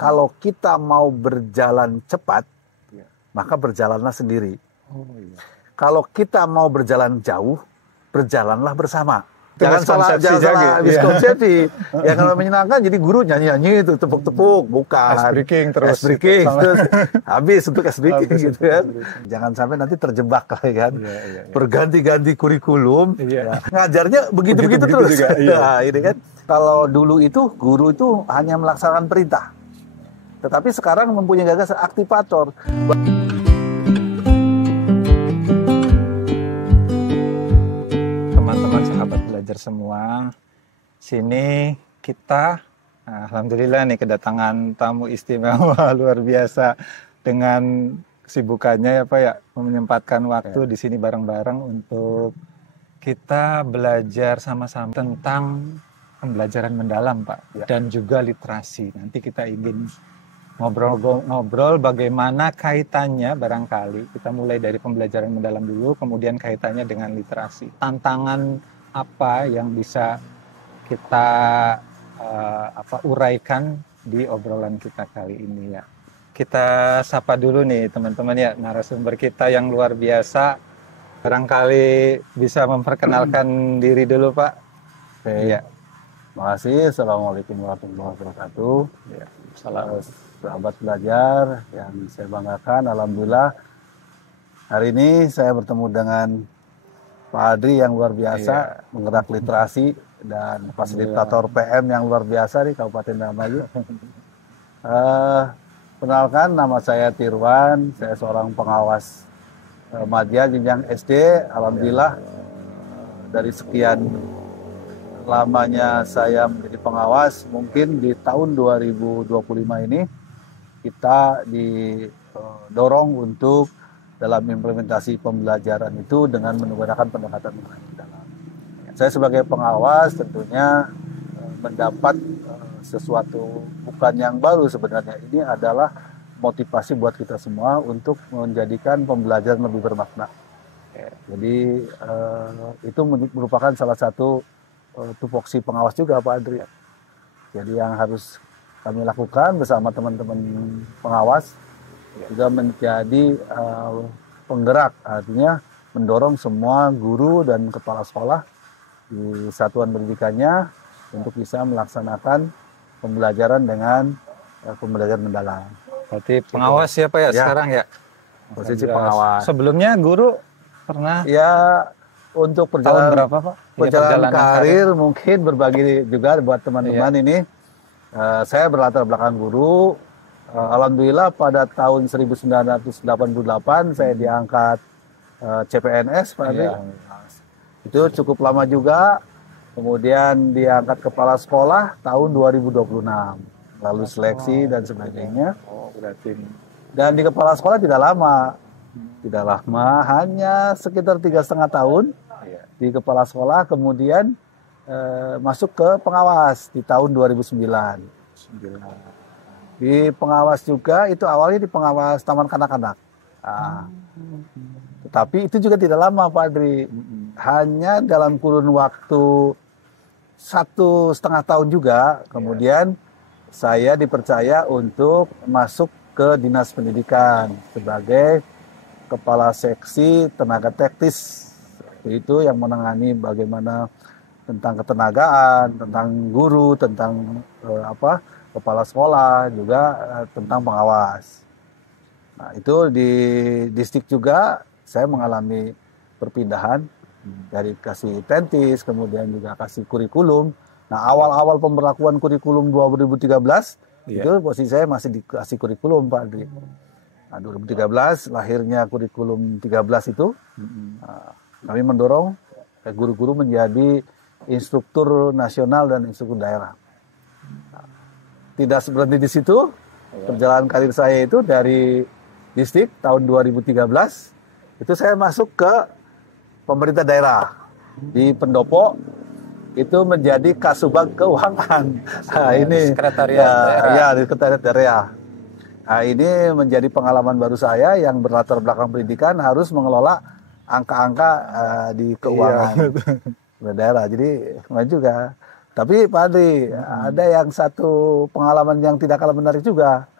Kalau kita mau berjalan cepat, maka berjalanlah sendiri. Kalau kita mau berjalan jauh, berjalanlah bersama. Jangan salah miskonsepsi. Ya kalau menyenangkan jadi guru nyanyi-nyanyi itu tepuk-tepuk, bukan. Ice breaking terus. Terus habis untuk ice breaking gitu kan. Jangan sampai nanti terjebak kan. Berganti-ganti kurikulum. Ngajarnya begitu-begitu terus. Juga, Nah, ini kan. Kalau dulu itu guru itu hanya melaksanakan perintah. Tetapi sekarang mempunyai gagasan aktivator. Teman-teman sahabat belajar semua, sini kita alhamdulillah nih kedatangan tamu istimewa luar biasa dengan kesibukannya ya Pak ya, menyempatkan waktu di sini bareng-bareng untuk kita belajar sama-sama tentang pembelajaran mendalam Pak dan juga literasi. Nanti kita ingin ngobrol bagaimana kaitannya barangkali. Kita mulai dari pembelajaran mendalam dulu, kemudian kaitannya dengan literasi. Tantangan apa yang bisa kita uraikan di obrolan kita kali ini ya. Kita sapa dulu nih teman-teman ya, narasumber kita yang luar biasa. Barangkali bisa memperkenalkan diri dulu Pak. Ya. Terima kasih. Assalamualaikum warahmatullahi wabarakatuh. Ya. Sahabat belajar yang saya banggakan, alhamdulillah hari ini saya bertemu dengan Pak Adri yang luar biasa, menggerak literasi dan fasilitator PM yang luar biasa di Kabupaten Indramayu. Perkenalkan, nama saya Tirwan, saya seorang pengawas madya jenjang SD. Alhamdulillah dari sekian lamanya saya menjadi pengawas, mungkin di tahun 2025 ini kita didorong untuk dalam implementasi pembelajaran itu dengan menggunakan pendekatan mendalam. Saya sebagai pengawas tentunya mendapat sesuatu bukan yang baru sebenarnya. Ini adalah motivasi buat kita semua untuk menjadikan pembelajaran lebih bermakna. Jadi itu merupakan salah satu tupoksi pengawas juga Pak Adri. Jadi yang harus kami lakukan bersama teman-teman pengawas juga menjadi penggerak, artinya mendorong semua guru dan kepala sekolah di satuan pendidikannya untuk bisa melaksanakan pembelajaran dengan pembelajaran mendalam. Berarti pengawas ya Pak ya sekarang ya? Posisi pengawas. Sebelumnya guru pernah? Ya, untuk tahun berapa Pak? Perjalanan karir mungkin berbagi juga buat teman-teman ini. Saya berlatar belakang guru. Alhamdulillah pada tahun 1988 saya diangkat CPNS Pak Adri. Itu cukup lama juga. Kemudian diangkat kepala sekolah tahun 2026. Lalu seleksi dan sebagainya. Berarti. Dan di kepala sekolah tidak lama, hanya sekitar 3,5 tahun di kepala sekolah, kemudian masuk ke pengawas di tahun 2009. Di pengawas juga itu awalnya di pengawas taman kanak-kanak. Tetapi itu juga tidak lama Pak Adri, hanya dalam kurun waktu 1,5 tahun juga, kemudian saya dipercaya untuk masuk ke Dinas Pendidikan sebagai Kepala Seksi Tenaga Teknis. Itu yang menangani bagaimana tentang ketenagaan, tentang guru, tentang kepala sekolah, juga tentang pengawas. Nah, itu di distrik juga saya mengalami perpindahan dari kasih tentis, kemudian juga kasih kurikulum. Nah, awal-awal pemberlakuan kurikulum 2013 itu posisi saya masih dikasih kurikulum Pak Adri. Nah, 2013 lahirnya kurikulum 13 itu. Kami mendorong guru-guru menjadi instruktur nasional dan instruktur daerah. Tidak berhenti di situ, perjalanan karir saya itu dari distrik tahun 2013, itu saya masuk ke pemerintah daerah. Di Pendopo, itu menjadi Kasubag Keuangan. Nah, ini sekretariat daerah. Ya, di sekretariat daerah. Nah, ini menjadi pengalaman baru saya yang berlatar belakang pendidikan harus mengelola angka-angka di keuangan daerah. Jadi kemarin juga Tapi Pak Adri, ada yang satu pengalaman yang tidak kalah menarik juga.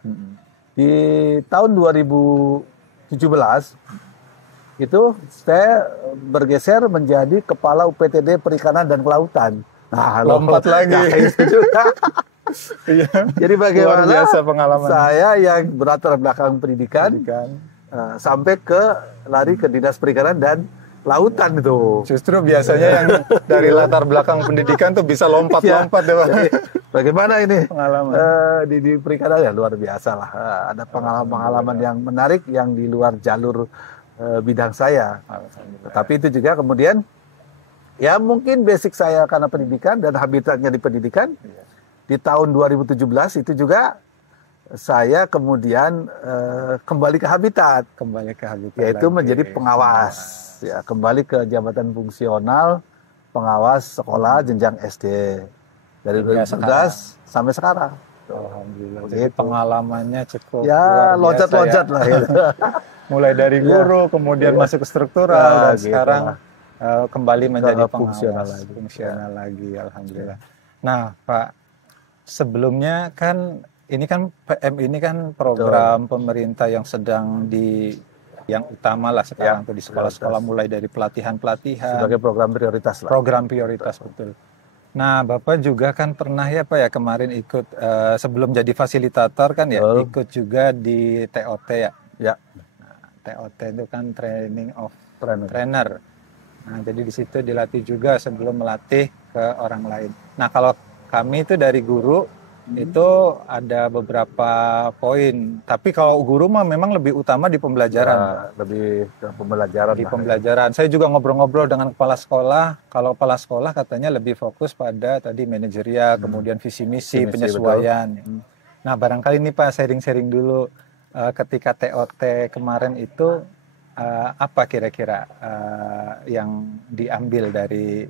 Di tahun 2017, itu saya bergeser menjadi Kepala UPTD Perikanan dan Kelautan. Nah, Lompat lagi. Nah, itu juga. Iya. Jadi Luar bagaimana biasa pengalaman. saya yang berlatar belakang pendidikan, sampai lari ke Dinas Perikanan dan Lautan itu. Justru biasanya yang dari latar belakang pendidikan tuh bisa lompat-lompat ya, Pak. Jadi, bagaimana ini Pengalaman. di perikanan ya luar biasa lah. Ada pengalaman-pengalaman yang menarik yang di luar jalur bidang saya. Tapi itu juga kemudian ya mungkin basic saya karena pendidikan dan habitatnya di pendidikan. Di tahun 2017 itu juga saya kemudian kembali ke habitat. Kembali ke habitat. Yaitu lagi. menjadi pengawas. Ya, kembali ke jabatan fungsional pengawas sekolah jenjang SD dari 2011 sampai sekarang. Alhamdulillah. Begitu. Jadi pengalamannya cukup Ya, luar biasa loncat-loncat ya. lah. Ya. Mulai dari guru, kemudian masuk ke struktural, dan gitu sekarang lah. kembali menjadi fungsional pengawas, lagi. fungsional lagi. Alhamdulillah. Nah, Pak, sebelumnya kan ini kan PM ini kan program pemerintah yang sedang yang utama lah sekarang tuh di sekolah-sekolah, mulai dari pelatihan-pelatihan Sebagai program prioritas lah. program prioritas, betul. Nah, Bapak juga kan pernah ya Pak ya kemarin ikut sebelum jadi fasilitator kan ya, Betul. ikut juga di TOT ya. Ya, Nah, TOT itu kan training of Trainer. trainer. Nah, jadi di situ dilatih juga sebelum melatih ke orang lain. Nah, kalau kami itu dari guru itu ada beberapa poin. Tapi kalau guru mah memang lebih utama di pembelajaran. lebih ke pembelajaran Di lah. pembelajaran. Saya juga ngobrol-ngobrol dengan kepala sekolah. Kalau kepala sekolah katanya lebih fokus pada tadi manajerial, kemudian visi misi, Visi-misi, penyesuaian. Nah, barangkali ini Pak sharing-sharing dulu ketika TOT kemarin itu apa kira-kira yang diambil dari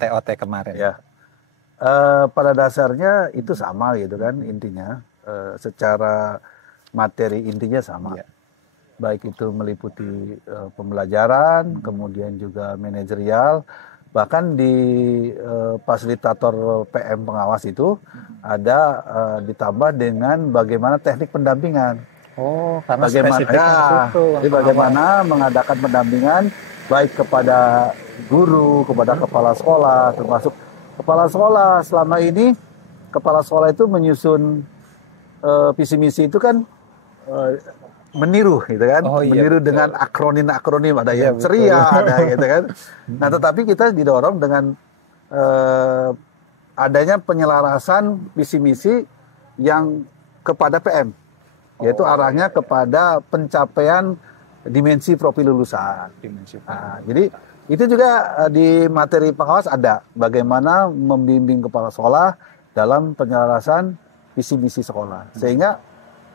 TOT kemarin? Ya. Pada dasarnya itu sama gitu kan intinya. Secara materi intinya sama. Iya. Baik itu meliputi pembelajaran, kemudian juga manajerial, bahkan di fasilitator PM pengawas itu ada ditambah dengan bagaimana teknik pendampingan. Oh, karena Bagaimana spesifiknya di situ. jadi bagaimana mengadakan pendampingan baik kepada guru, kepada kepala sekolah, termasuk kepala sekolah. Selama ini kepala sekolah itu menyusun visi misi itu kan meniru gitu kan, Oh, iya, meniru betul. dengan akronim ada Iya, yang betul. ceria, ada gitu kan. Nah, tetapi kita didorong dengan adanya penyelarasan visi misi yang kepada PM, yaitu arahnya kepada pencapaian dimensi profil lulusan. Dimensi. Nah, jadi itu juga di materi pengawas ada bagaimana membimbing kepala sekolah dalam penyelarasan visi misi sekolah, sehingga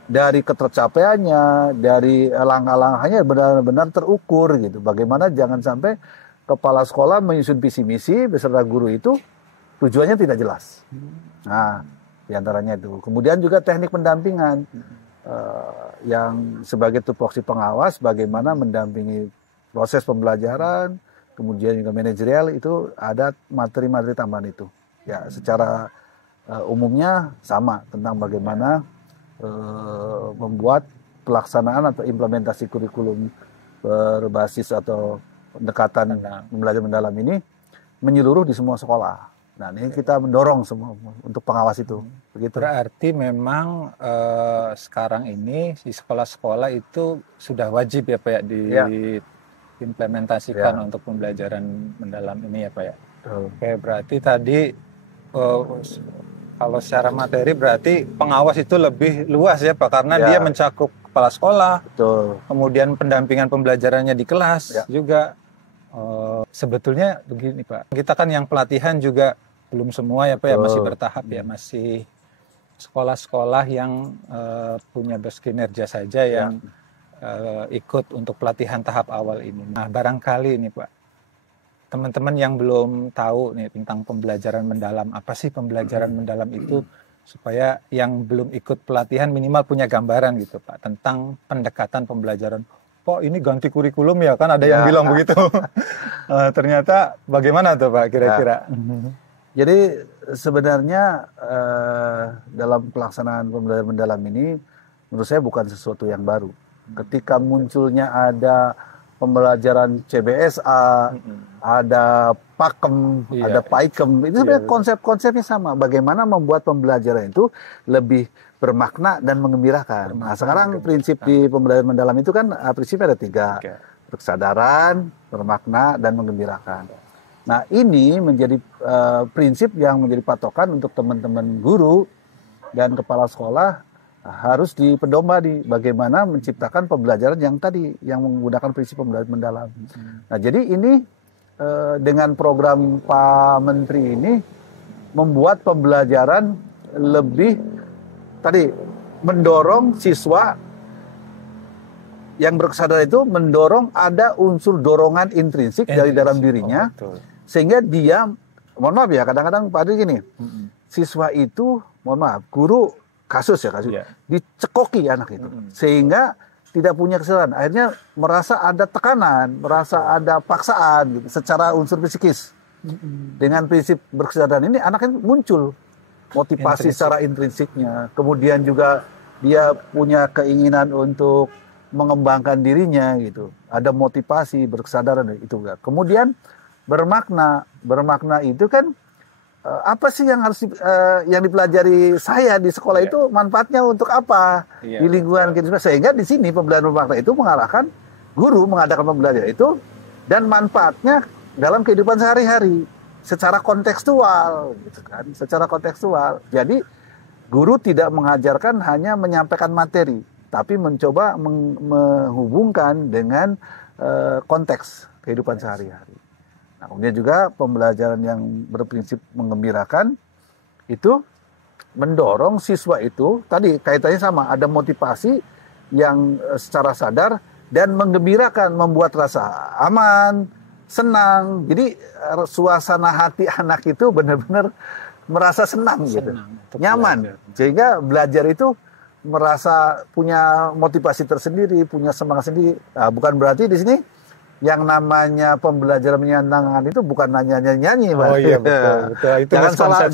dari ketercapaiannya, dari langkah-langkahnya benar-benar terukur gitu. Bagaimana jangan sampai kepala sekolah menyusun visi misi beserta guru itu tujuannya tidak jelas. Nah, diantaranya itu. Kemudian juga teknik pendampingan yang sebagai tupoksi pengawas, bagaimana mendampingi proses pembelajaran, kemudian juga manajerial itu ada materi-materi tambahan itu. Ya, secara umumnya sama tentang bagaimana membuat pelaksanaan atau implementasi kurikulum berbasis atau pendekatan belajar mendalam ini menyeluruh di semua sekolah. Nah, ini kita mendorong semua untuk pengawas itu. Begitu. Berarti memang sekarang ini di sekolah-sekolah itu sudah wajib ya Pak ya diimplementasikan untuk pembelajaran mendalam ini ya Pak ya. Oke, berarti tadi kalau secara materi berarti pengawas itu lebih luas ya Pak, karena dia mencakup kepala sekolah, kemudian pendampingan pembelajarannya di kelas juga. Sebetulnya begini Pak, kita kan yang pelatihan juga belum semua ya Pak ya, masih bertahap ya, masih sekolah-sekolah yang punya berkinerja saja yang ikut untuk pelatihan tahap awal ini. Nah, barangkali ini Pak, teman-teman yang belum tahu nih tentang pembelajaran mendalam, apa sih pembelajaran mendalam itu, supaya yang belum ikut pelatihan minimal punya gambaran gitu Pak tentang pendekatan pembelajaran. Pak, ini ganti kurikulum ya, kan ada yang bilang begitu. Ternyata bagaimana tuh Pak kira-kira? Jadi sebenarnya dalam pelaksanaan pembelajaran mendalam ini menurut saya bukan sesuatu yang baru. Ketika munculnya ada pembelajaran CBSA, ada Pakem, ada Paikem, itu sebenarnya konsep-konsepnya sama. Bagaimana membuat pembelajaran itu lebih bermakna dan mengembirakan. Nah, sekarang prinsip di pembelajaran mendalam itu kan prinsipnya ada 3. Kesadaran, bermakna, dan mengembirakan. Nah, ini menjadi prinsip yang menjadi patokan untuk teman-teman guru dan kepala sekolah harus dipedomani bagaimana menciptakan pembelajaran yang tadi, yang menggunakan prinsip pembelajaran mendalam. Nah, jadi ini dengan program Pak Menteri ini membuat pembelajaran lebih tadi mendorong siswa yang berkesadaran itu mendorong ada unsur dorongan intrinsik dari dalam dirinya. Sehingga dia, mohon maaf ya, kadang-kadang Pak Adri gini, siswa itu, mohon maaf, guru kasus, dicekoki anak itu. Sehingga tidak punya kesadaran. Akhirnya merasa ada tekanan, merasa ada paksaan gitu, secara unsur psikis. Dengan prinsip berkesadaran ini, anak itu muncul motivasi secara intrinsiknya. Kemudian juga dia punya keinginan untuk mengembangkan dirinya gitu. Ada motivasi, berkesadaran itu. Kemudian bermakna itu kan apa sih yang harus yang dipelajari saya di sekolah itu manfaatnya untuk apa di lingkungan kita, sehingga di sini pembelajaran bermakna itu mengarahkan guru mengadakan pembelajaran itu dan manfaatnya dalam kehidupan sehari-hari secara kontekstual gitu kan, secara kontekstual. Jadi guru tidak mengajarkan hanya menyampaikan materi, tapi mencoba menghubungkan dengan konteks kehidupan sehari-hari. Nah, kemudian juga pembelajaran yang berprinsip mengembirakan itu mendorong siswa itu, tadi kaitannya sama, ada motivasi yang secara sadar dan menggembirakan, membuat rasa aman, senang. Jadi suasana hati anak itu benar-benar merasa senang gitu, nyaman. Sehingga belajar itu merasa punya motivasi tersendiri, punya semangat sendiri. Nah, bukan berarti di sini yang namanya pembelajaran menyenangkan itu bukan hanya nyanyi-nyanyi, Pak. Oh iya, betul. Itu jangan salah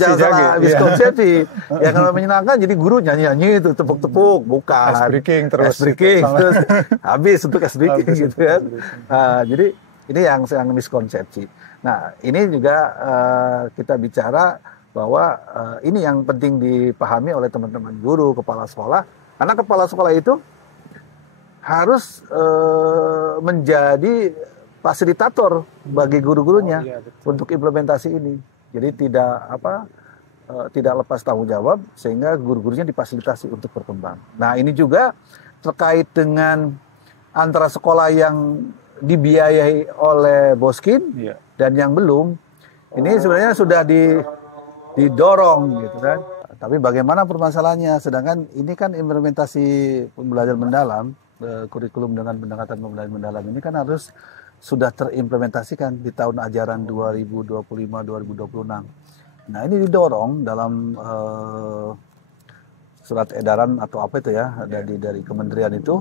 miskonsepsi. Yang kalau menyenangkan jadi guru nyanyi-nyanyi itu tepuk-tepuk, bukan. Ice breaking terus. Terus habis untuk ice breaking gitu kan. Jadi ini yang miskonsepsi. Nah, ini juga kita bicara bahwa ini yang penting dipahami oleh teman-teman guru, kepala sekolah. Karena kepala sekolah itu harus menjadi fasilitator bagi guru-gurunya untuk implementasi ini. Jadi tidak lepas tanggung jawab, sehingga guru-gurunya difasilitasi untuk berkembang. Nah, ini juga terkait dengan antara sekolah yang dibiayai oleh Boskin dan yang belum. Ini sebenarnya sudah didorong gitu kan. Tapi bagaimana permasalahannya? Sedangkan ini kan implementasi pembelajaran mendalam, kurikulum dengan pendekatan pembelajaran mendalam ini kan harus sudah terimplementasikan di tahun ajaran 2025-2026. Nah, ini didorong dalam surat edaran atau apa itu ya, dari kementerian itu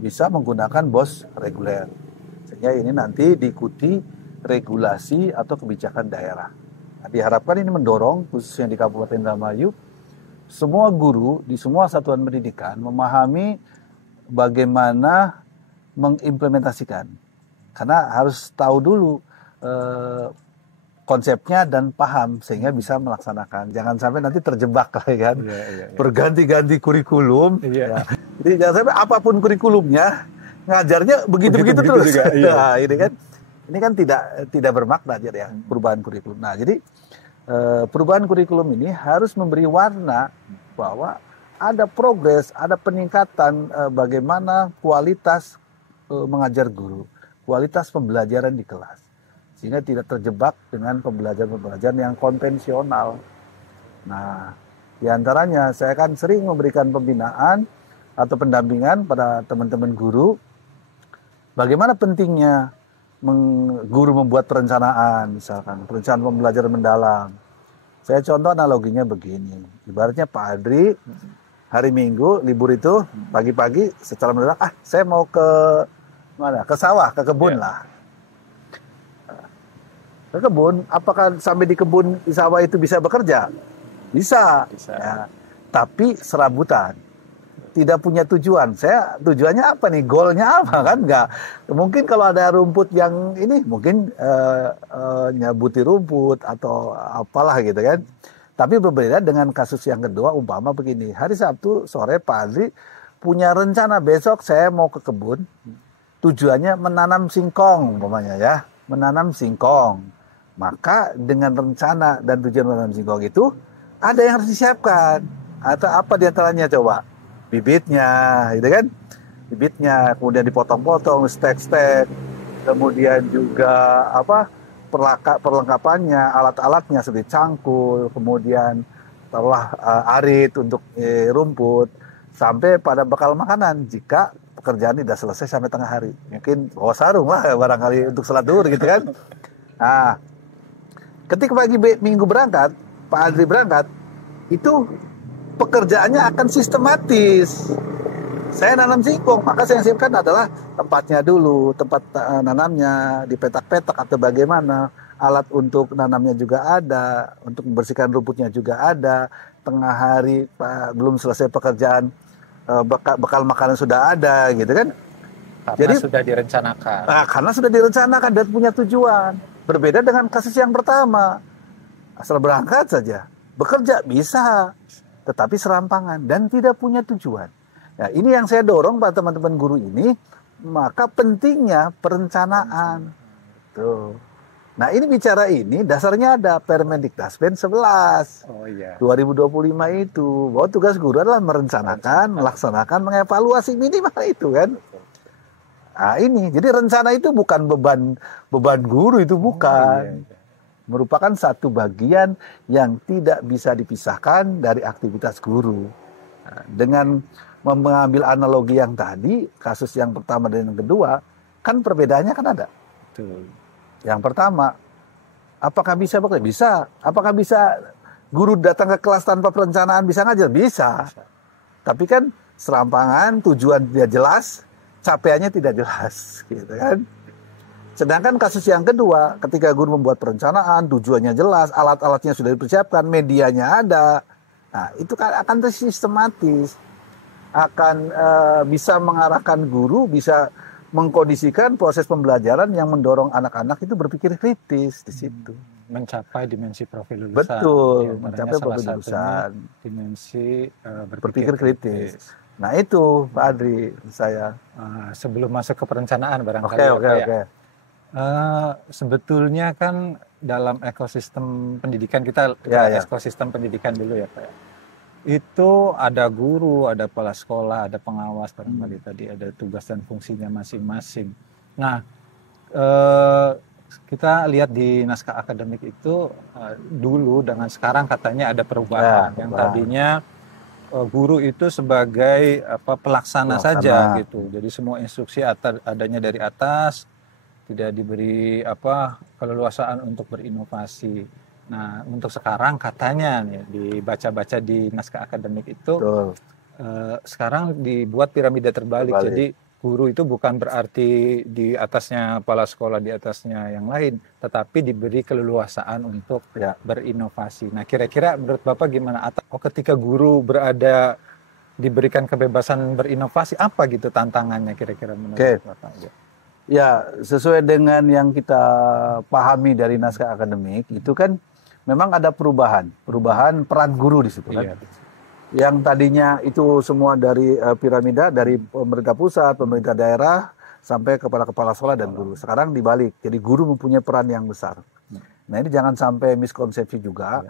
bisa menggunakan BOS reguler. Sehingga ini nanti diikuti regulasi atau kebijakan daerah. Nah, diharapkan ini mendorong khususnya di Kabupaten Indramayu semua guru di semua satuan pendidikan memahami bagaimana mengimplementasikan. Karena harus tahu dulu konsepnya dan paham sehingga bisa melaksanakan. Jangan sampai nanti terjebak kan. Berganti-ganti kurikulum. Ya. Jadi jangan sampai apapun kurikulumnya ngajarnya begitu-begitu terus. Juga, Nah, ini kan tidak bermakna jadi ya perubahan kurikulum. Nah, jadi perubahan kurikulum ini harus memberi warna bahwa ada progres, ada peningkatan bagaimana kualitas mengajar guru, kualitas pembelajaran di kelas. Sehingga tidak terjebak dengan pembelajaran yang konvensional. Nah, diantaranya saya kan sering memberikan pembinaan atau pendampingan pada teman-teman guru. Bagaimana pentingnya guru membuat perencanaan, misalkan perencanaan pembelajaran mendalam. Saya contoh analoginya begini. Ibaratnya Pak Adri hari Minggu libur itu pagi-pagi secara mendadak, saya mau ke mana? Ke sawah, ke kebun lah. ke kebun, apakah sampai di kebun di sawah itu bisa bekerja? Bisa. Bisa. Ya. Tapi serabutan, tidak punya tujuan. Saya tujuannya apa nih? Goalnya apa kan? Nggak. Mungkin kalau ada rumput yang ini, mungkin nyabuti rumput atau apalah gitu kan. Tapi berbeda dengan kasus yang kedua, umpama begini. Hari Sabtu sore Pak Adri punya rencana besok saya mau ke kebun. Tujuannya menanam singkong, umpamanya ya. Menanam singkong. Maka dengan rencana dan tujuan menanam singkong itu, ada yang harus disiapkan. Atau apa diantaranya coba? Bibitnya, gitu kan? Bibitnya, kemudian dipotong-potong, stek-stek, kemudian juga apa? Perlengkapannya, alat-alatnya seperti cangkul, kemudian telah arit untuk rumput, sampai pada bekal makanan jika pekerjaan tidak selesai sampai tengah hari. Mungkin bawa sarung lah barangkali untuk sholat duhur gitu kan. Nah, ketika pagi minggu berangkat, Pak Adri berangkat, itu pekerjaannya akan sistematis. Saya nanam singkong, maka saya siapkan adalah tempatnya dulu, tempat nanamnya, dipetak-petak atau bagaimana. Alat untuk nanamnya juga ada, untuk membersihkan rumputnya juga ada. Tengah hari belum selesai pekerjaan, bekal makanan sudah ada, gitu kan. Karena Jadi sudah direncanakan. Nah, karena sudah direncanakan dan punya tujuan. Berbeda dengan kasus yang pertama. Asal berangkat saja. Bekerja bisa, tetapi serampangan dan tidak punya tujuan. Nah, ini yang saya dorong pada teman-teman guru ini, maka pentingnya perencanaan. Tuh. Nah, ini bicara ini dasarnya ada Permendikdaspen 11. Oh iya. 2025 itu, bahwa tugas guru adalah merencanakan, melaksanakan, mengevaluasi minimal itu kan. Nah, ini jadi rencana itu bukan beban guru, itu bukan. Iya. Merupakan satu bagian yang tidak bisa dipisahkan dari aktivitas guru. Nah, dengan mengambil analogi yang tadi, kasus yang pertama dan yang kedua, kan perbedaannya kan ada. Betul. Yang pertama, apakah bisa bekerja? Bisa. Apakah bisa guru datang ke kelas tanpa perencanaan bisa ngajar? Bisa. Tapi kan serampangan, tujuan dia jelas, capaiannya tidak jelas, gitu kan. Sedangkan kasus yang kedua, ketika guru membuat perencanaan, tujuannya jelas, alat-alatnya sudah dipersiapkan, medianya ada. Nah, itu kan akan sistematis, akan bisa mengarahkan guru, bisa mengkondisikan proses pembelajaran yang mendorong anak-anak itu berpikir kritis di situ. Mencapai dimensi profil lulusan. Betul, mencapai profil lulusan. Dimensi berpikir kritis. Nah, itu Pak Adri, saya. Sebelum masuk ke perencanaan barangkali. Oke. Sebetulnya kan dalam ekosistem pendidikan kita, ekosistem pendidikan dulu ya Pak. Itu ada guru, ada kepala sekolah, ada pengawas, barangkali tadi ada tugas dan fungsinya masing-masing. Nah, kita lihat di naskah akademik itu dulu dengan sekarang katanya ada perubahan. Yang tadinya guru itu sebagai pelaksana saja gitu. Jadi semua instruksi adanya dari atas, tidak diberi keleluasaan untuk berinovasi. Nah, untuk sekarang katanya nih dibaca-baca di naskah akademik itu sekarang dibuat piramida terbalik. Jadi guru itu bukan berarti di atasnya kepala sekolah, di atasnya yang lain, tetapi diberi keleluasaan untuk berinovasi. Nah, kira-kira menurut Bapak gimana? Atau ketika guru diberikan kebebasan berinovasi, apa gitu tantangannya kira-kira menurut Bapak? Ya, sesuai dengan yang kita pahami dari naskah akademik, itu kan memang ada perubahan peran guru di situ kan. Iya. Yang tadinya itu semua dari piramida, dari pemerintah pusat, pemerintah daerah, sampai kepada kepala sekolah dan guru. Sekarang dibalik, jadi guru mempunyai peran yang besar. Nah, ini jangan sampai miskonsepsi juga,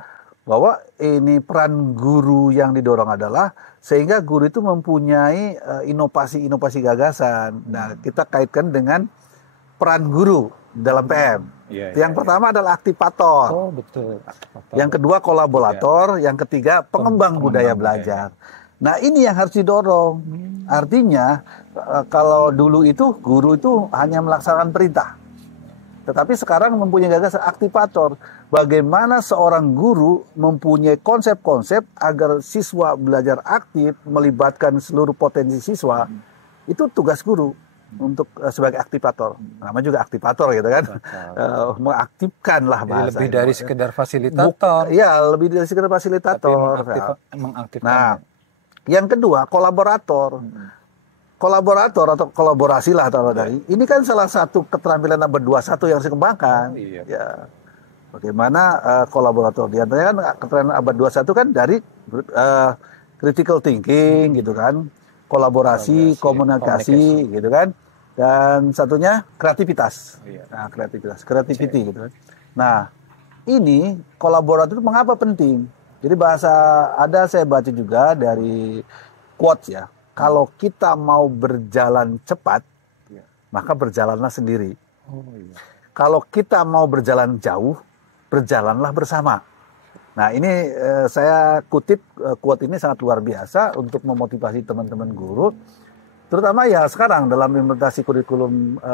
bahwa ini peran guru yang didorong adalah sehingga guru itu mempunyai inovasi gagasan. Nah, kita kaitkan dengan peran guru dalam PM. Yang pertama adalah aktivator. Oh, betul. Aktivator. Yang kedua kolaborator, yang ketiga pengembang budaya belajar. Nah, ini yang harus didorong. Artinya kalau dulu itu guru itu hanya melaksanakan perintah. Tetapi sekarang mempunyai gagasan aktivator. Bagaimana seorang guru mempunyai konsep-konsep agar siswa belajar aktif, melibatkan seluruh potensi siswa. Itu tugas guru. untuk sebagai aktivator. Namanya juga aktivator gitu kan. Mengaktifkan lah bahasa. Lebih dari sekedar fasilitator. Iya, lebih dari sekedar fasilitator. Mengaktifkan. Nah, yang kedua kolaborator. Kolaborator atau kolaborasi lah atau dari. Ini kan salah satu keterampilan abad 21 yang saya kembangkan. Ya. Bagaimana kolaborator? Di antaranya kan keterampilan abad 21 kan dari critical thinking gitu kan. Kolaborasi, komunikasi gitu kan. Dan satunya kreativitas. Nah, creativity gitu kan. Nah, ini kolaborator itu mengapa penting? Jadi saya baca juga dari quotes ya. Kalau kita mau berjalan cepat, maka berjalanlah sendiri. Kalau kita mau berjalan jauh, berjalanlah bersama. Nah, ini saya kutip quote ini sangat luar biasa untuk memotivasi teman-teman guru. Terutama ya sekarang dalam implementasi kurikulum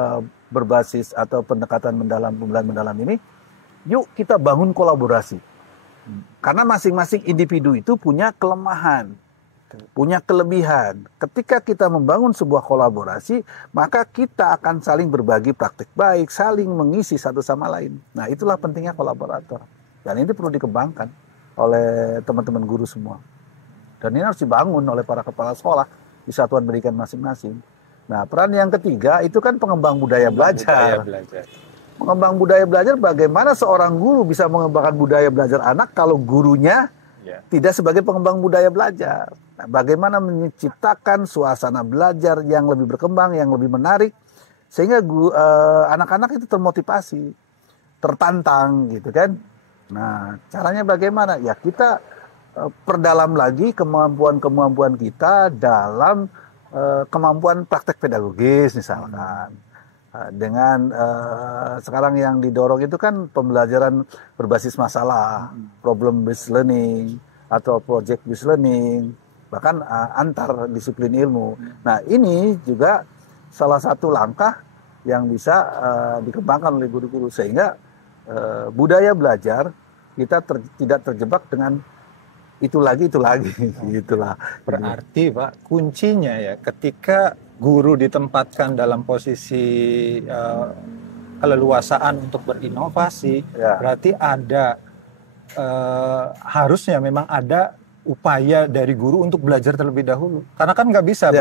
berbasis atau pendekatan mendalam ini, yuk kita bangun kolaborasi. Karena masing-masing individu itu punya kelemahan, punya kelebihan. Ketika kita membangun sebuah kolaborasi, maka kita akan saling berbagi praktik baik, saling mengisi satu sama lain. Nah, itulah pentingnya kolaborator. Dan ini perlu dikembangkan oleh teman-teman guru semua. Dan ini harus dibangun oleh para kepala sekolah di satuan pendidikan masing-masing. Nah, peran yang ketiga itu kan pengembang budaya belajar. Pengembang budaya belajar, bagaimana seorang guru bisa mengembangkan budaya belajar anak kalau gurunya tidak sebagai pengembang budaya belajar. Nah, bagaimana menciptakan suasana belajar yang lebih berkembang, yang lebih menarik, sehingga anak-anak itu termotivasi, tertantang gitu kan. Nah, caranya bagaimana? Ya kita perdalam lagi kemampuan-kemampuan kita dalam kemampuan praktek pedagogis misalkan. Dengan sekarang yang didorong itu kan pembelajaran berbasis masalah, problem based learning atau project based learning, bahkan antar disiplin ilmu. Nah, ini juga salah satu langkah yang bisa dikembangkan oleh guru-guru sehingga budaya belajar kita tidak terjebak dengan itu lagi gitulah. Berarti Pak, kuncinya ya ketika guru ditempatkan dalam posisi keleluasaan untuk berinovasi, berarti ada harusnya memang ada upaya dari guru untuk belajar terlebih dahulu. Karena kan nggak bisa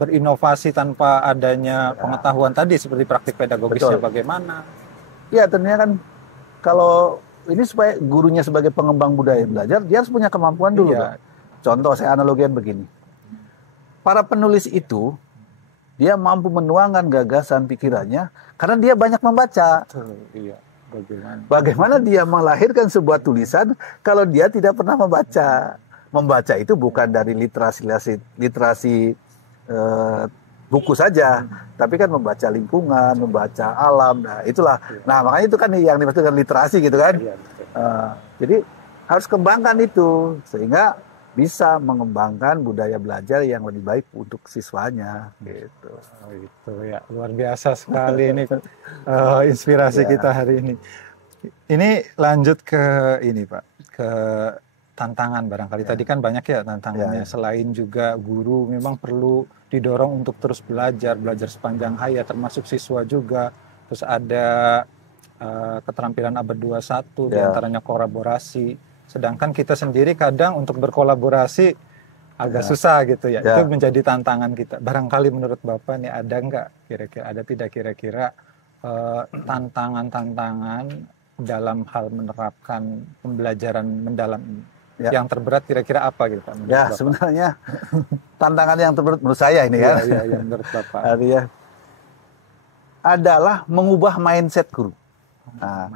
berinovasi tanpa adanya pengetahuan tadi seperti praktik pedagogisnya bagaimana. Ya, tentunya kan kalau ini supaya gurunya sebagai pengembang budaya belajar, dia harus punya kemampuan dulu. Contoh saya analogikan begini. Para penulis itu dia mampu menuangkan gagasan pikirannya karena dia banyak membaca. Bagaimana dia melahirkan sebuah tulisan kalau dia tidak pernah membaca? Membaca itu bukan dari literasi buku saja, tapi kan membaca lingkungan, membaca alam. Nah, itulah. Nah, makanya itu kan yang dimaksud dengan literasi gitu kan. Jadi harus kembangkan itu sehingga bisa mengembangkan budaya belajar yang lebih baik untuk siswanya gitu. Itu ya, luar biasa sekali ini inspirasi kita hari ini. Ini lanjut ke ini Pak, ke tantangan barangkali. Tadi kan banyak ya tantangannya. Selain juga guru memang perlu didorong untuk terus belajar sepanjang hayat, termasuk siswa juga. Terus ada keterampilan abad 21, diantaranya kolaborasi. Sedangkan kita sendiri kadang untuk berkolaborasi agak susah gitu ya. Itu menjadi tantangan kita. Barangkali menurut Bapak nih ada nggak kira-kira, ada tidak kira-kira tantangan-tantangan dalam hal menerapkan pembelajaran mendalam ini? Yang terberat kira-kira apa gitu Pak? Ya, Bapak? Sebenarnya tantangan yang terberat menurut saya ini kan. Yang menurut Bapak. Artinya adalah mengubah mindset guru. Nah,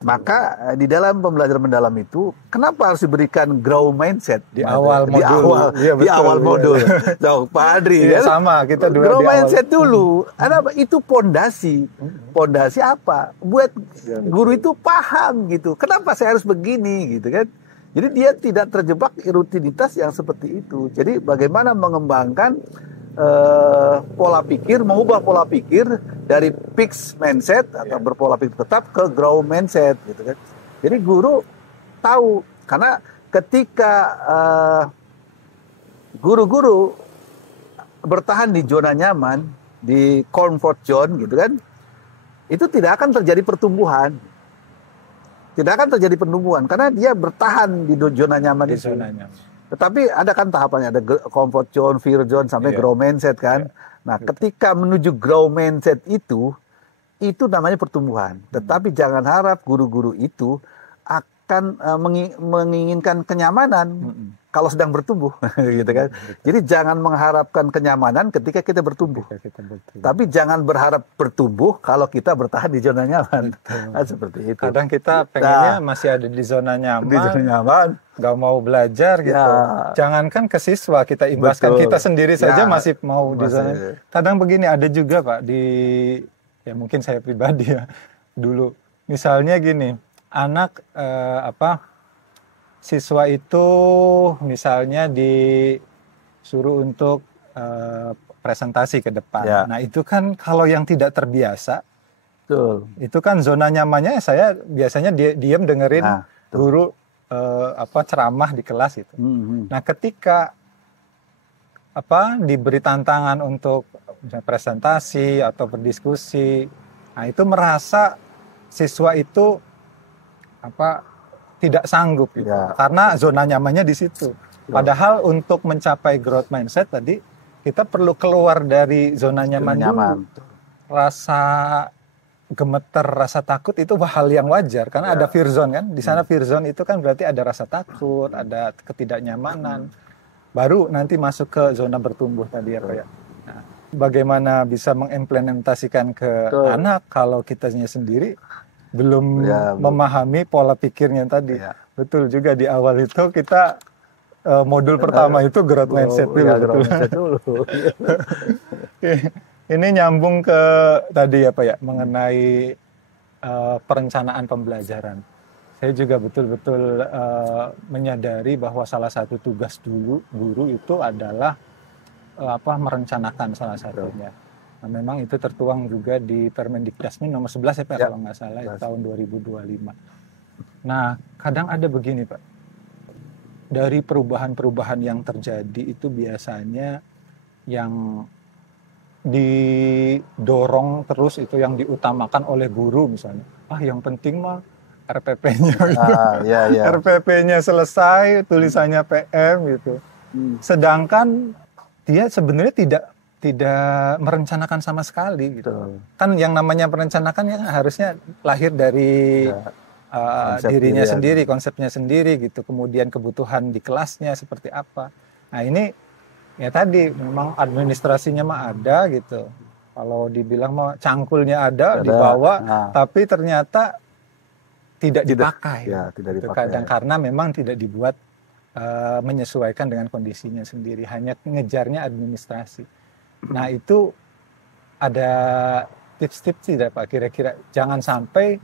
maka di dalam pembelajaran mendalam itu kenapa harus diberikan grow mindset di awal modul? Di awal modul. So, Pak Adri ya, sama kita dua grow mindset dulu. Itu pondasi. Pondasi apa? Buat guru itu paham gitu. Kenapa saya harus begini gitu kan? Jadi dia tidak terjebak rutinitas yang seperti itu. Jadi bagaimana mengembangkan pola pikir, mengubah pola pikir dari fixed mindset atau berpola pikir tetap ke grow mindset gitu kan. Jadi guru tahu karena ketika guru-guru bertahan di zona nyaman, di comfort zone gitu kan, itu tidak akan terjadi pertumbuhan. Tidak akan terjadi pertumbuhan karena dia bertahan di zona nyaman Di itu. zona nyaman. Tetapi ada kan tahapannya, ada comfort zone, fear zone, sampai Iya. grow mindset kan. Nah, ketika menuju grow mindset itu namanya pertumbuhan. Tetapi jangan harap guru-guru itu akan menginginkan kenyamanan kalau sedang bertumbuh, gitu kan. Jadi jangan mengharapkan kenyamanan ketika kita bertumbuh. Ketika kita bertumbuh. Tapi jangan berharap bertumbuh kalau kita bertahan di zona nyaman. Nah, seperti itu. Kadang kita pengennya masih ada di zona nyaman, Di zona nyaman. nggak mau belajar gitu. Ya. Jangankan ke siswa, kita imbaskan Betul. kita sendiri saja Ya, masih mau di masih. zona. Kadang begini ada juga Pak ya mungkin saya pribadi ya dulu. Misalnya gini, anak siswa itu misalnya disuruh untuk presentasi ke depan. Ya. Nah itu kan kalau yang tidak terbiasa, Betul. itu kan zona nyamannya saya biasanya diam dengerin Nah, guru ceramah di kelas itu. Nah ketika diberi tantangan untuk misalnya presentasi atau berdiskusi, nah itu merasa siswa itu tidak sanggup gitu. Ya. Karena zona nyamannya di situ. Padahal untuk mencapai growth mindset tadi kita perlu keluar dari zona nyaman dulu. Rasa gemeter, rasa takut itu hal yang wajar karena ada fear zone kan. Di sana fear zone itu kan berarti ada rasa takut, ada ketidaknyamanan. Baru nanti masuk ke zona bertumbuh tadi ya Pak ya. Nah, bagaimana bisa mengimplementasikan ke anak kalau kitanya sendiri belum memahami pola pikirnya tadi. Ya. Betul juga di awal itu kita modul pertama itu growth mindset dulu. Ya, growth mindset dulu. Ini nyambung ke tadi ya Pak ya, mengenai perencanaan pembelajaran. Saya juga betul-betul menyadari bahwa salah satu tugas guru itu adalah merencanakan salah satunya. Nah, memang itu tertuang juga di Permendikdasmin nomor 11 ya Pak, kalau nggak salah ya, tahun 2025. Nah, kadang ada begini Pak. Dari perubahan-perubahan yang terjadi itu biasanya yang didorong terus itu yang diutamakan oleh guru misalnya. Yang penting mah RPP-nya gitu. RPP-nya selesai, tulisannya PM gitu. Sedangkan dia sebenarnya tidak merencanakan sama sekali gitu. Kan yang namanya perencanaan ya harusnya lahir dari dirinya sendiri, konsepnya sendiri gitu. Kemudian kebutuhan di kelasnya seperti apa. Nah ini ya tadi memang administrasinya mah ada gitu. Kalau dibilang mah cangkulnya ada. Dibawa, tapi ternyata tidak dipakai. Tidak dipakai. Kadang karena memang tidak dibuat menyesuaikan dengan kondisinya sendiri. Hanya ngejarnya administrasi. Nah itu ada tips-tips tidak Pak kira-kira jangan sampai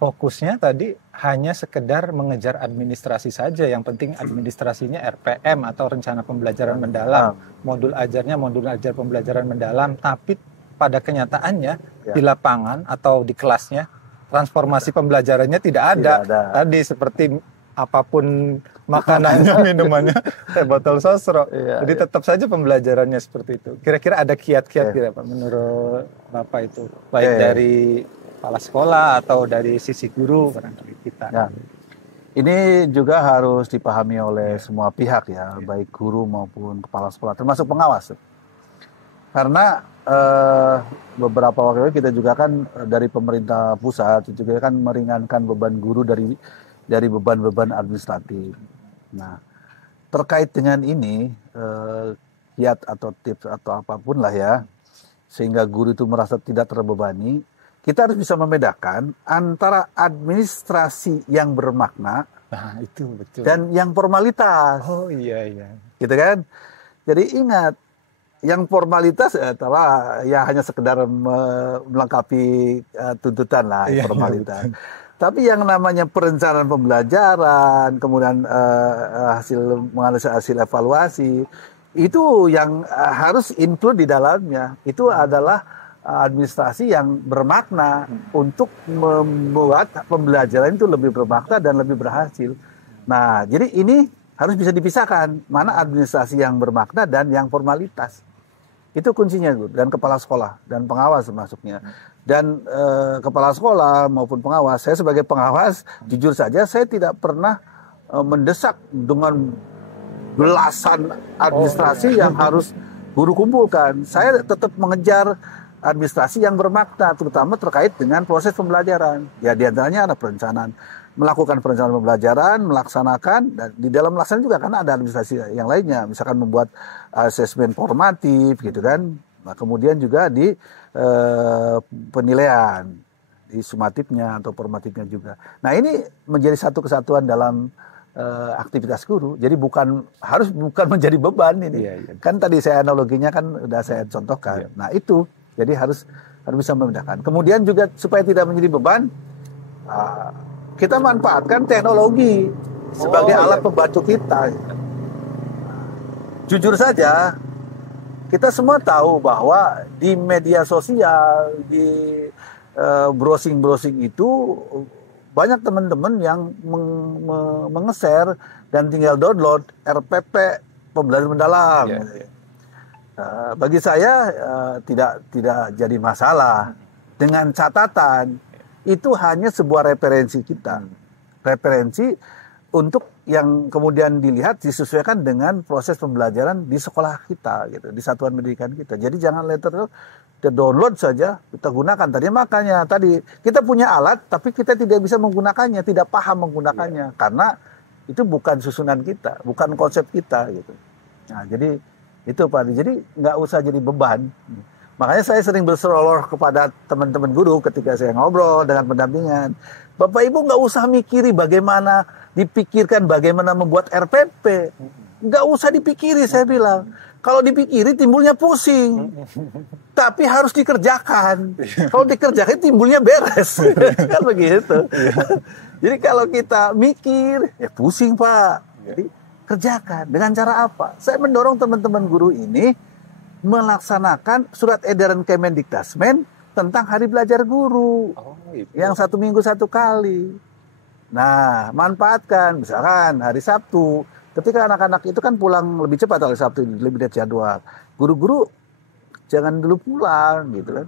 fokusnya tadi hanya sekedar mengejar administrasi saja, yang penting administrasinya RPM atau rencana pembelajaran mendalam, modul ajar pembelajaran mendalam, tapi pada kenyataannya di lapangan atau di kelasnya transformasi pembelajarannya tidak ada. Tadi seperti apapun makanannya, minumannya, botol sosro. Jadi tetap saja pembelajarannya seperti itu. Kira-kira ada kiat-kiat tidak Pak menurut Bapak itu? Baik dari kepala sekolah atau dari sisi guru barangkali kita. Ini juga harus dipahami oleh semua pihak ya, baik guru maupun kepala sekolah, termasuk pengawas. Karena beberapa waktu lalu kita juga kan dari pemerintah pusat juga kan meringankan beban guru dari beban-beban administratif. Nah, terkait dengan ini, kiat atau tips atau apapun lah ya, sehingga guru itu merasa tidak terbebani, kita harus bisa membedakan antara administrasi yang bermakna itu betul. Dan yang formalitas. Oh iya. Gitu kan? Jadi ingat, yang formalitas ya hanya sekedar melengkapi tuntutan lah, formalitas. Tapi yang namanya perencanaan pembelajaran, kemudian menganalisis hasil evaluasi, itu yang harus include di dalamnya. Itu adalah administrasi yang bermakna untuk membuat pembelajaran itu lebih bermakna dan lebih berhasil. Nah, jadi ini harus bisa dipisahkan, mana administrasi yang bermakna dan yang formalitas. Itu kuncinya, Guru. Dan kepala sekolah dan pengawas termasuknya. Dan kepala sekolah maupun pengawas, saya sebagai pengawas, jujur saja saya tidak pernah mendesak dengan belasan administrasi yang harus guru kumpulkan. Saya tetap mengejar administrasi yang bermakna, terutama terkait dengan proses pembelajaran. Ya, diantaranya ada perencanaan, melakukan perencanaan pembelajaran, melaksanakan, dan di dalam melaksanakan juga kan ada administrasi yang lainnya, misalkan membuat asesmen formatif gitu kan. Nah, kemudian juga di penilaian, di sumatifnya atau formatifnya juga. Nah, ini menjadi satu kesatuan dalam aktivitas guru. Jadi bukan menjadi beban ini. Iya. Kan tadi saya analoginya kan udah saya contohkan. Iya. Nah, itu jadi harus bisa membedakan. Kemudian juga supaya tidak menjadi beban, kita manfaatkan teknologi sebagai alat pembantu kita. Jujur saja, kita semua tahu bahwa di media sosial, di browsing itu banyak teman-teman yang menge-share dan tinggal download RPP pembelajaran mendalam. Bagi saya tidak jadi masalah, dengan catatan itu hanya sebuah referensi kita, referensi untuk yang kemudian dilihat disesuaikan dengan proses pembelajaran di sekolah kita, gitu, di satuan pendidikan kita. Jadi jangan kita download saja, kita gunakan. Makanya tadi kita punya alat, tapi kita tidak bisa menggunakannya, tidak paham menggunakannya, karena itu bukan susunan kita, bukan konsep kita, gitu. Nah, jadi itu Pak, jadi nggak usah jadi beban. Makanya saya sering berserolor kepada teman-teman guru ketika saya ngobrol dengan pendampingan. Bapak Ibu nggak usah mikiri dipikirkan bagaimana membuat RPP. Nggak usah dipikiri, saya bilang. Kalau dipikiri timbulnya pusing. Tapi harus dikerjakan. Kalau dikerjakan timbulnya beres. Kan begitu. Jadi kalau kita mikir, ya pusing Pak. Jadi kerjakan. Dengan cara apa? Saya mendorong teman-teman guru ini melaksanakan surat edaran Kemendikbudrismen tentang hari belajar guru. Yang 1 minggu 1 kali. Nah, manfaatkan. Misalkan hari Sabtu, ketika anak-anak itu kan pulang lebih cepat hari Sabtu, lebih dari jadwal. Guru-guru jangan dulu pulang, gitu kan.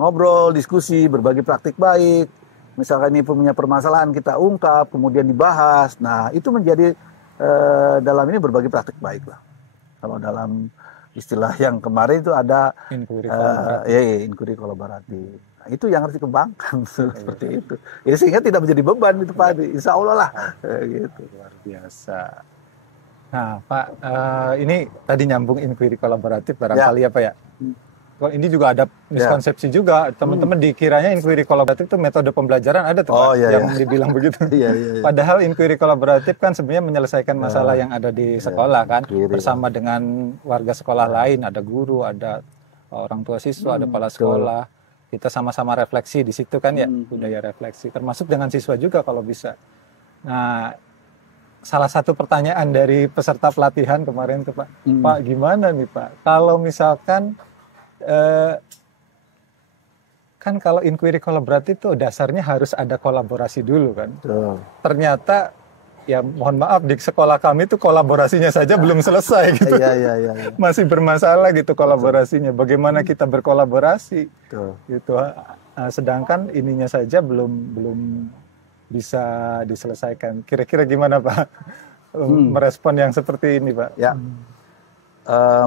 Ngobrol, diskusi, berbagi praktik baik. Misalkan ini punya permasalahan, kita ungkap, kemudian dibahas. Nah, itu menjadi dalam ini berbagi praktik baik lah. Kalau dalam istilah yang kemarin itu ada inquiry kolaboratif. Nah, itu yang harus dikembangkan seperti itu. Ya, sehingga tidak menjadi beban itu Pak. Insya Allah lah. Gitu. Luar biasa. Nah Pak, ini tadi nyambung inquiry kolaboratif barangkali apa ya? Ini juga ada miskonsepsi juga. Teman-teman dikiranya inquiry kolaboratif itu metode pembelajaran ada tuh Pak, yang dibilang begitu. Padahal inquiry kolaboratif kan sebenarnya menyelesaikan masalah yang ada di sekolah kan, bersama dengan warga sekolah lain, ada guru, ada orang tua siswa, ada kepala sekolah. Kita sama-sama refleksi di situ kan ya, budaya refleksi. Termasuk dengan siswa juga kalau bisa. Nah, salah satu pertanyaan dari peserta pelatihan kemarin tuh Pak, Pak gimana nih Pak, kalau misalkan kan kalau inquiry kolaboratif itu dasarnya harus ada kolaborasi dulu kan. Ternyata ya mohon maaf di sekolah kami itu kolaborasinya saja belum selesai gitu. Masih bermasalah gitu kolaborasinya. Bagaimana kita berkolaborasi? Gitu. Sedangkan ininya saja belum bisa diselesaikan. Kira-kira gimana Pak merespon yang seperti ini Pak? Ya,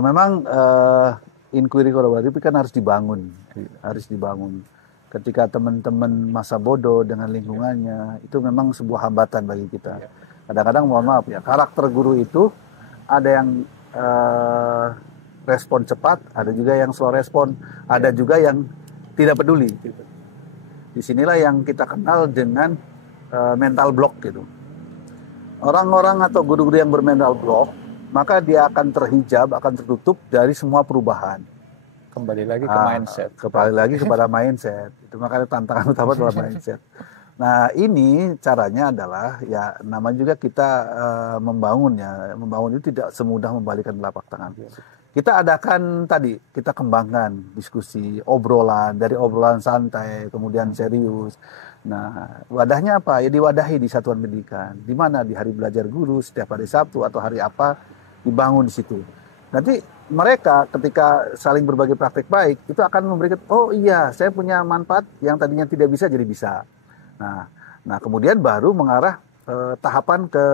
memang inquiry kolaboratif kan harus dibangun. Ketika teman-teman masa bodoh dengan lingkungannya, itu memang sebuah hambatan bagi kita. Kadang-kadang mohon maaf ya, karakter guru itu ada yang respon cepat, ada juga yang slow respon, ada juga yang tidak peduli. Disinilah yang kita kenal dengan mental block gitu. Orang-orang atau guru-guru yang bermental block, maka dia akan terhijab, akan tertutup dari semua perubahan. Kembali lagi ke mindset. Kembali lagi kepada mindset. Itu makanya tantangan utama adalah mindset. Nah, ini caranya adalah ya namanya juga kita membangunnya. Membangun itu tidak semudah membalikan telapak tangan. Kita adakan tadi, kita kembangkan diskusi, obrolan, dari obrolan santai, kemudian serius. Nah, wadahnya apa? Ya diwadahi di satuan pendidikan. Di mana? Di hari belajar guru, setiap hari Sabtu atau hari apa, dibangun di situ. Nanti mereka ketika saling berbagi praktik baik itu akan memberikan, oh iya saya punya manfaat yang tadinya tidak bisa jadi bisa. Nah kemudian baru mengarah tahapan ke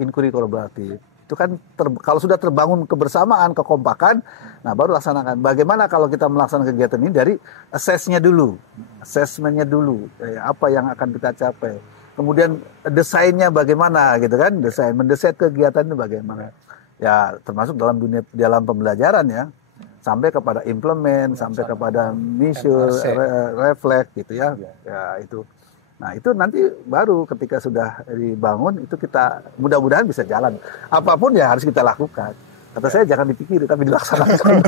inquiry kolaboratif. Itu kan kalau sudah terbangun kebersamaan, kekompakan, nah baru laksanakan. Bagaimana kalau kita melaksanakan kegiatan ini dari assessmentnya dulu, apa yang akan kita capai. Kemudian desainnya bagaimana gitu kan, mendesain kegiatan itu bagaimana. Ya termasuk dalam pembelajaran ya, sampai kepada implement, sampai kepada mission, reflect gitu ya. Ya itu. Nah itu nanti baru ketika sudah dibangun itu kita mudah-mudahan bisa jalan. Apapun ya harus kita lakukan. Kata saya jangan dipikir tapi dilaksanakan.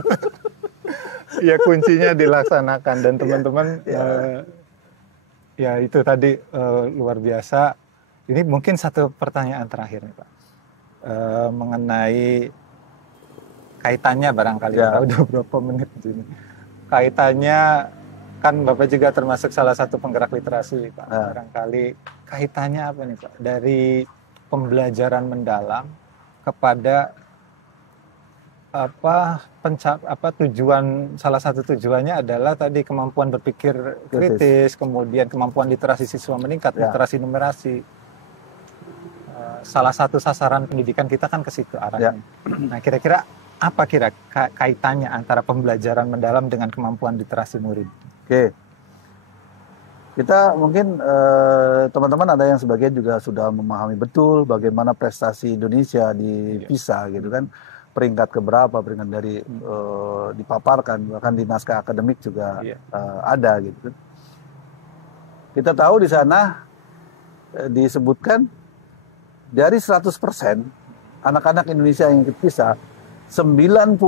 Ya kuncinya dilaksanakan dan teman-teman ya itu tadi luar biasa. Ini mungkin satu pertanyaan terakhir nih Pak. Mengenai kaitannya barangkali udah berapa menit ini. Kaitannya kan Bapak juga termasuk salah satu penggerak literasi, Pak. Barangkali kaitannya apa nih, Pak? Dari pembelajaran mendalam kepada tujuan, salah satu tujuannya adalah tadi kemampuan berpikir kritis, kemudian kemampuan literasi siswa meningkat, literasi numerasi. Salah satu sasaran pendidikan kita kan ke situ arahnya. Nah, kira-kira apa kaitannya antara pembelajaran mendalam dengan kemampuan literasi murid? Oke, kita mungkin teman-teman ada yang sebagian juga sudah memahami betul bagaimana prestasi Indonesia di PISA gitu kan, peringkat keberapa, peringkat dari dipaparkan, bahkan di naskah akademik juga ada gitu. Kita tahu di sana disebutkan dari 100% anak-anak Indonesia yang ikut PISA, 99%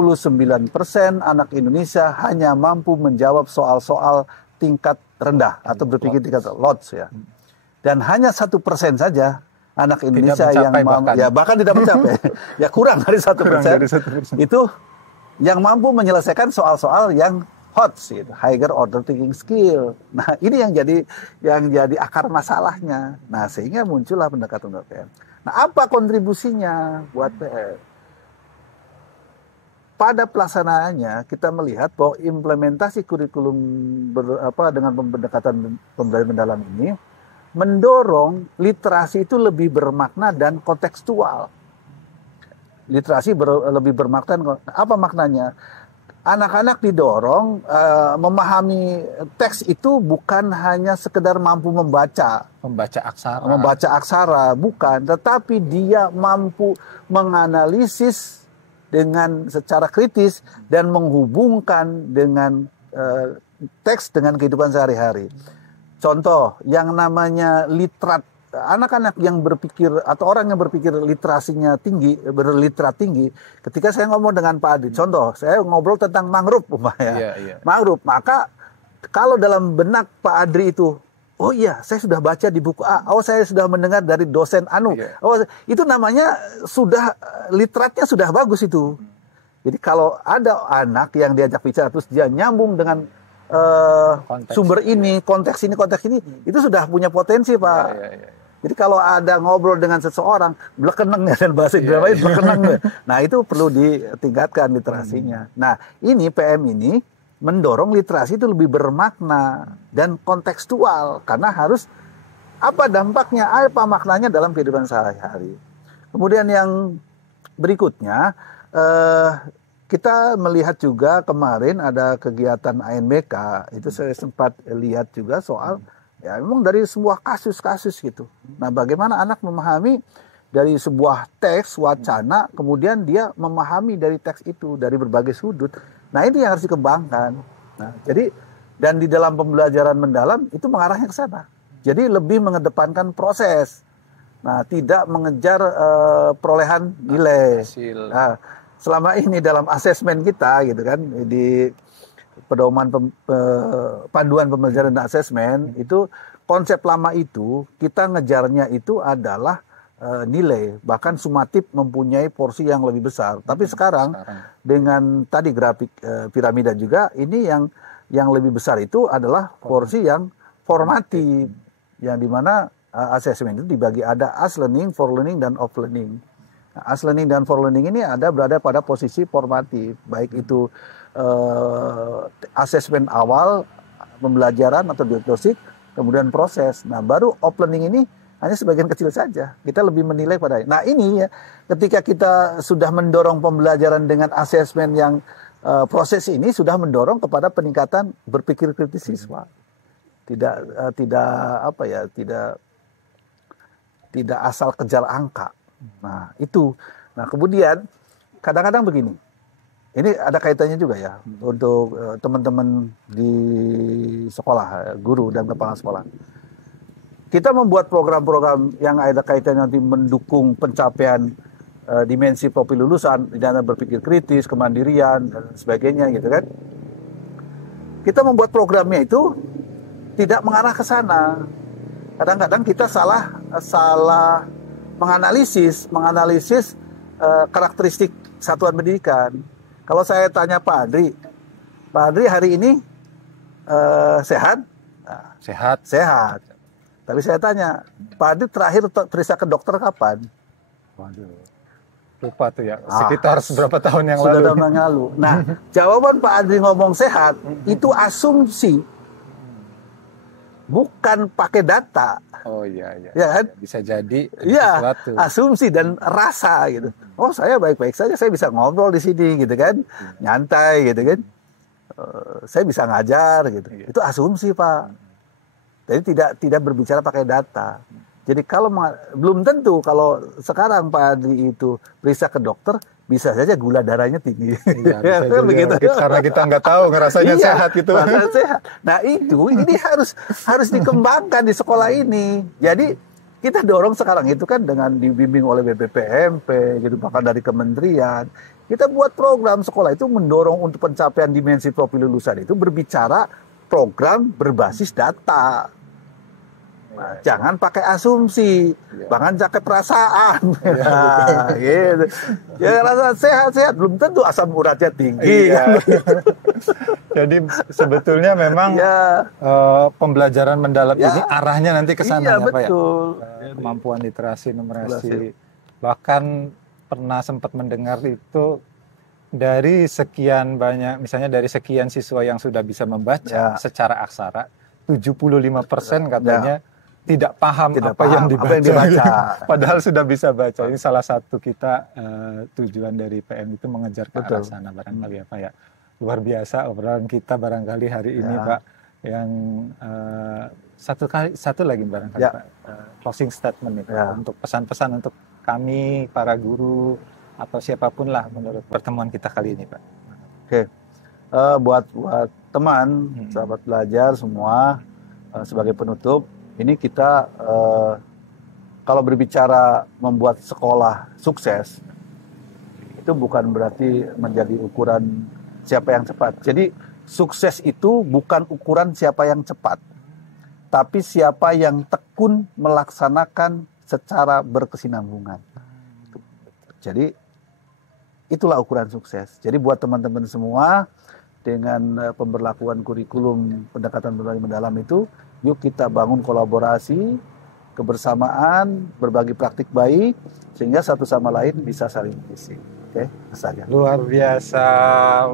anak Indonesia hanya mampu menjawab soal-soal tingkat rendah atau berpikir tingkat LOTS ya. Dan hanya 1% saja anak Indonesia yang bahkan tidak mencapai, ya kurang dari 1%. Itu yang mampu menyelesaikan soal-soal yang HOTS, gitu, higher order thinking skill. Nah ini yang jadi akar masalahnya. Nah sehingga muncullah pendekatan PM. Nah apa kontribusinya buat PM? Pada pelaksanaannya kita melihat bahwa implementasi kurikulum dengan pendekatan pembelajaran mendalam ini mendorong literasi itu lebih bermakna dan kontekstual. Literasi lebih bermakna. Apa maknanya? Anak-anak didorong memahami teks itu bukan hanya sekedar mampu membaca aksara, bukan, tetapi dia mampu menganalisis dengan secara kritis dan menghubungkan dengan teks dengan kehidupan sehari-hari. Contoh, yang namanya literat, anak-anak yang berpikir atau orang yang berpikir literasinya tinggi, berliterat tinggi, ketika saya ngomong dengan Pak Adri, contoh, saya ngobrol tentang mangrove, mangrove, maka kalau dalam benak Pak Adri itu, oh iya, saya sudah baca di buku A. Oh, saya sudah mendengar dari dosen Anu. Oh, itu namanya sudah literatnya sudah bagus itu. Jadi kalau ada anak yang diajak bicara terus dia nyambung dengan sumber ini, konteks ini, itu sudah punya potensi, Pak. Jadi kalau ada ngobrol dengan seseorang, blekenengnya dan bahasa Indonesia blekeneng. Nah, itu perlu ditingkatkan literasinya. Nah, ini PM ini mendorong literasi itu lebih bermakna dan kontekstual karena harus apa dampaknya, apa maknanya dalam kehidupan sehari-hari. Kemudian yang berikutnya kita melihat juga kemarin ada kegiatan ANBK, itu saya sempat lihat juga soal ya memang dari sebuah kasus-kasus gitu. Nah, bagaimana anak memahami dari sebuah teks wacana, kemudian dia memahami dari teks itu dari berbagai sudut. Nah, ini yang harus dikembangkan. Nah, jadi dan di dalam pembelajaran mendalam itu mengarahnya ke sana. Jadi lebih mengedepankan proses. Nah, tidak mengejar perolehan nilai. Nah, selama ini dalam asesmen kita gitu kan di pedoman panduan pembelajaran dan asesmen itu konsep lama itu kita ngejarnya itu adalah nilai, bahkan sumatif mempunyai porsi yang lebih besar. Tapi sekarang dengan tadi grafik piramida juga ini yang lebih besar itu adalah porsi yang formatif, yang dimana asesmen itu dibagi ada as learning, for learning, dan off learning. Nah, as learning dan for learning ini berada pada posisi formatif, baik itu asesmen awal, pembelajaran atau diagnostik, kemudian proses. Nah, baru off learning ini hanya sebagian kecil saja. Kita lebih menilai pada. Nah, ini ya, ketika kita sudah mendorong pembelajaran dengan asesmen yang proses ini sudah mendorong kepada peningkatan berpikir kritis siswa. Tidak asal kejar angka. Nah, itu. Nah, kemudian kadang-kadang begini. Ini ada kaitannya juga ya untuk teman-teman di sekolah, guru dan kepala sekolah. Kita membuat program-program yang ada kaitannya nanti mendukung pencapaian dimensi profil lulusan, dana berpikir kritis, kemandirian dan sebagainya gitu kan. Kita membuat programnya itu tidak mengarah ke sana. Kadang-kadang kita salah menganalisis karakteristik satuan pendidikan. Kalau saya tanya Pak Adri hari ini sehat? Nah, sehat. Tapi saya tanya, Pak Adri terakhir periksa ke dokter kapan? Waduh, lupa tuh ya, sekitar berapa tahun yang sudah lalu. Sudah tahun yang lalu. Nah, jawaban Pak Adri ngomong sehat, itu asumsi. Bukan pakai data. Oh iya. Ya kan? Bisa jadi sesuatu. Asumsi dan rasa gitu. Oh, saya baik-baik saja, saya bisa ngobrol di sini gitu kan. Nyantai gitu kan. Saya bisa ngajar gitu. Itu asumsi, Pak. Jadi tidak berbicara pakai data. Jadi kalau belum tentu kalau sekarang Pak Adri itu periksa ke dokter, bisa saja gula darahnya tinggi. Iya, bisa juga, begitu. Karena kita nggak tahu ngerasanya sehat gitu. Sehat. Nah ini harus dikembangkan di sekolah ini. Jadi kita dorong sekarang itu kan dengan dibimbing oleh BPPMP, gitu, bahkan dari kementerian. Kita buat program sekolah itu mendorong untuk pencapaian dimensi profil lulusan itu berbicara program berbasis data. Nah, jangan pakai asumsi, jangan pakai perasaan. Gitu. Ya rasa sehat-sehat belum tentu asam uratnya tinggi. Jadi sebetulnya memang pembelajaran mendalam ini arahnya nanti ke sana ya, Pak ya. Kemampuan literasi, numerasi. Bahkan pernah sempat mendengar itu dari sekian banyak, misalnya dari sekian siswa yang sudah bisa membaca secara aksara, 75% katanya tidak paham apa yang dibaca. Padahal sudah bisa baca. Ini salah satu kita tujuan dari PM itu mengejar ke arah sana barangkali ya Pak ya. Luar biasa obrolan kita barangkali hari ini Pak. Yang satu lagi barangkali Pak. Closing statement itu untuk pesan-pesan untuk kami para guru atau siapapun lah menurut pertemuan kita kali ini Pak. Oke. Buat teman, sahabat belajar semua, sebagai penutup, ini kita kalau berbicara membuat sekolah sukses, itu bukan berarti menjadi ukuran siapa yang cepat. Jadi sukses itu bukan ukuran siapa yang cepat, tapi siapa yang tekun melaksanakan secara berkesinambungan. Jadi itulah ukuran sukses. Jadi buat teman-teman semua, dengan pemberlakuan kurikulum pendekatan berbagai mendalam itu, yuk kita bangun kolaborasi, kebersamaan, berbagi praktik baik, sehingga satu sama lain bisa saling mengisi. Oke, saja. Luar biasa,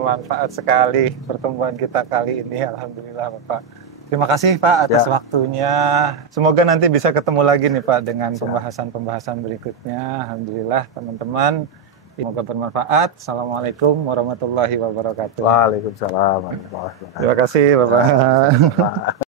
manfaat sekali pertemuan kita kali ini. Alhamdulillah Bapak. Terima kasih Pak atas waktunya. Semoga nanti bisa ketemu lagi nih Pak dengan pembahasan-pembahasan berikutnya. Alhamdulillah teman-teman. Semoga bermanfaat. Assalamualaikum warahmatullahi wabarakatuh. Waalaikumsalam warahmatullahi wabarakatuh. Terima kasih Bapak.